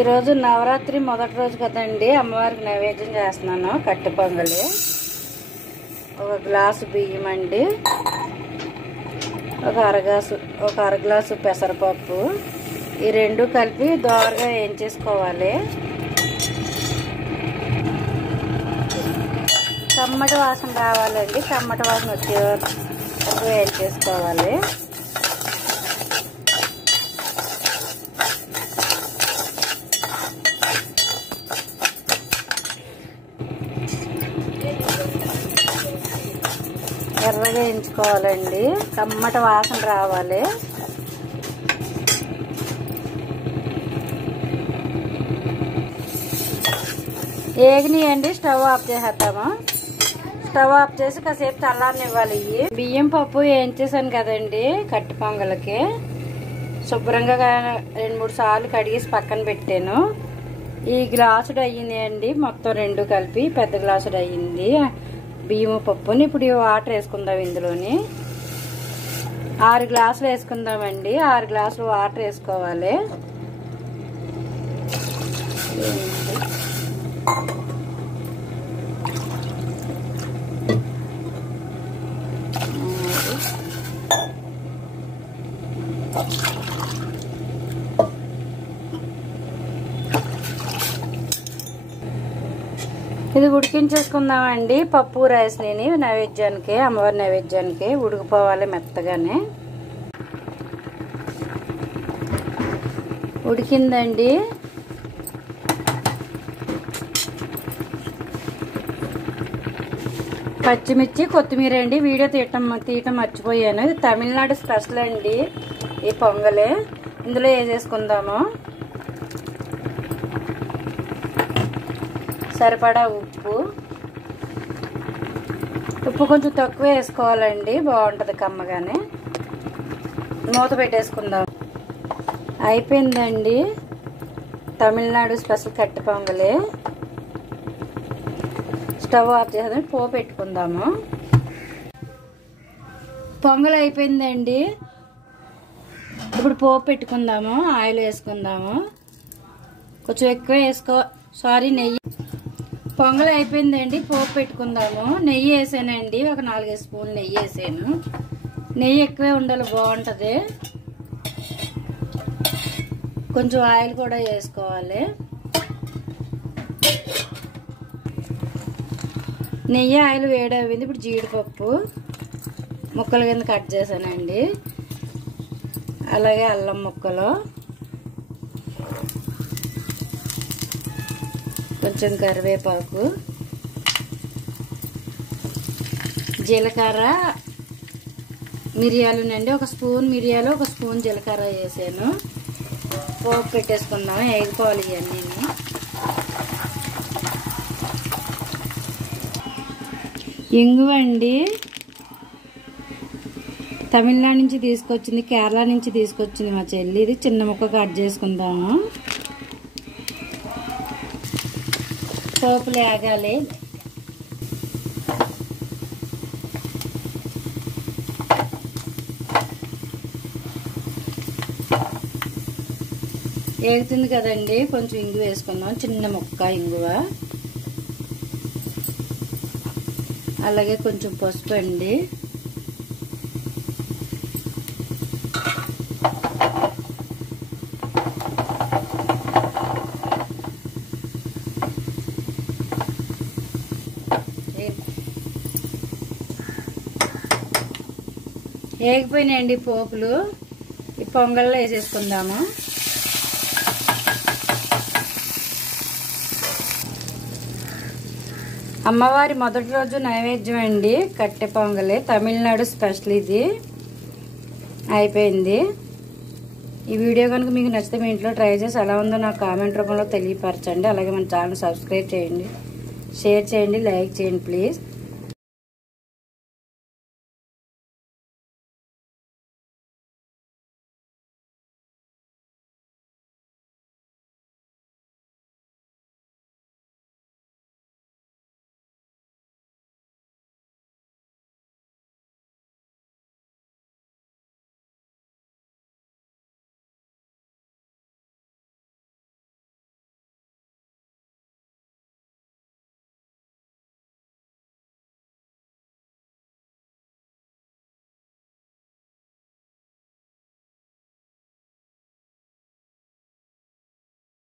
ఈరోజు నవరాత్రి మొదటి రోజు కదండి, అమ్మవారికి నైవేద్యం చేస్తున్నాను. కట్టె పొంగలి, ఒక గ్లాసు బియ్యం అండి, ఒక అర గ్లాసు పెసరపప్పు, ఈ రెండు కలిపి దోరగా వేయించేసుకోవాలి. కమ్మటి వాసన రావాలండి, కమ్మటి వాసన వచ్చే వరకు వేయించేసుకోవాలి. ఎర్రగా వేయించుకోవాలండి, కమ్మటి వాసన రావాలి. ఏగినాయండి, స్టవ్ ఆఫ్ చేసేద్దాము. స్టవ్ ఆఫ్ చేసి కాసేపు చల్లారనివ్వాలి. బియ్యం పప్పు వేయించేసాను కదండి, కట్టె పొంగలికి శుభ్రంగా 2-3 సార్లు కడిగేసి పక్కన పెట్టాను. ఈ గ్లాసుడు అయ్యింది అండి, మొత్తం రెండు కలిపి పెద్ద గ్లాసుడు అయ్యింది బియ్యం పప్పుని. ఇప్పుడు వాటర్ వేసుకుందాం. ఇందులోని 6 గ్లాసులు వేసుకుందామండి. 6 గ్లాసులు వాటర్ వేసుకోవాలి. ఇది ఉడికించేసుకుందామండి. పప్పు రైస్ నేను నైవేద్యానికి, అమ్మవారి నైవేద్యానికి ఉడికిపోవాలి మెత్తగానే. ఉడికిందండి. పచ్చిమిర్చి, కొత్తిమీర అండి. వీడియో తీయటం మర్చిపోయాను. ఇది తమిళనాడు స్పెషల్ అండి ఈ పొంగలే. ఇందులో వేసేసుకుందాము. సరిపడా ఉప్పు కొంచెం తక్కువ వేసుకోవాలండి, బాగుంటుంది కమ్మగానే. మూత పెట్టేసుకుందాం. అయిపోయిందండి తమిళనాడు స్పెషల్ కట్టె పొంగలి. స్టవ్ ఆఫ్ చేసేది, పోపు పెట్టుకుందాము. పొంగల్ అయిపోయిందండి. ఇప్పుడు పోపు పెట్టుకుందాము. ఆయిల్ వేసుకుందాము. కొంచెం ఎక్కువ నెయ్యి. పొంగల్ అయిపోయిందండి, పోపు పెట్టుకుందాము. నెయ్యి వేసానండి, ఒక 4 స్పూన్లు నెయ్యి వేసాను. నెయ్యి ఎక్కువే ఉండాలి, బాగుంటుంది. కొంచెం ఆయిల్ కూడా వేసుకోవాలి. నెయ్యి ఆయిల్ వేడైంది. ఇప్పుడు జీడిపప్పు ముక్కల కింద కట్ చేశానండి. అలాగే అల్లం ముక్కలు, కొంచెం కరివేపాకు, జీలకర్ర, మిరియాలునండి. 1 స్పూన్ మిరియాలు, 1 స్పూన్ జీలకర్ర వేసాను. పోపు పెట్టేసుకుందాము. వేగిపోవాలి ఇవన్నీ. ఇంగువ అండి, తమిళనాడు నుంచి తీసుకొచ్చింది, కేరళ నుంచి తీసుకొచ్చింది మా చెల్లి. ఇది చిన్న ముక్క కట్ చేసుకుందాము. పోపులు వేగాలి. వేగుతుంది కదండి, కొంచెం ఇంగువ వేసుకుందాం. చిన్న ముక్క ఇంగువ, అలాగే కొంచెం పసుపు అండి. వేగిపోయినాయండి పోపులు. ఈ పొంగల్లో వేసేసుకుందాము. అమ్మవారి మొదటి రోజు నైవేద్యం అండి కట్టె పొంగలి, తమిళనాడు స్పెషల్. ఇది అయిపోయింది. ఈ వీడియో కనుక మీకు నచ్చితే మీ ఇంట్లో ట్రై చేసి ఎలా ఉందో నాకు కామెంట్ రూపంలో తెలియపరచండి. అలాగే మన ఛానల్ సబ్స్క్రైబ్ చేయండి, షేర్ చేయండి, లైక్ చేయండి ప్లీజ్.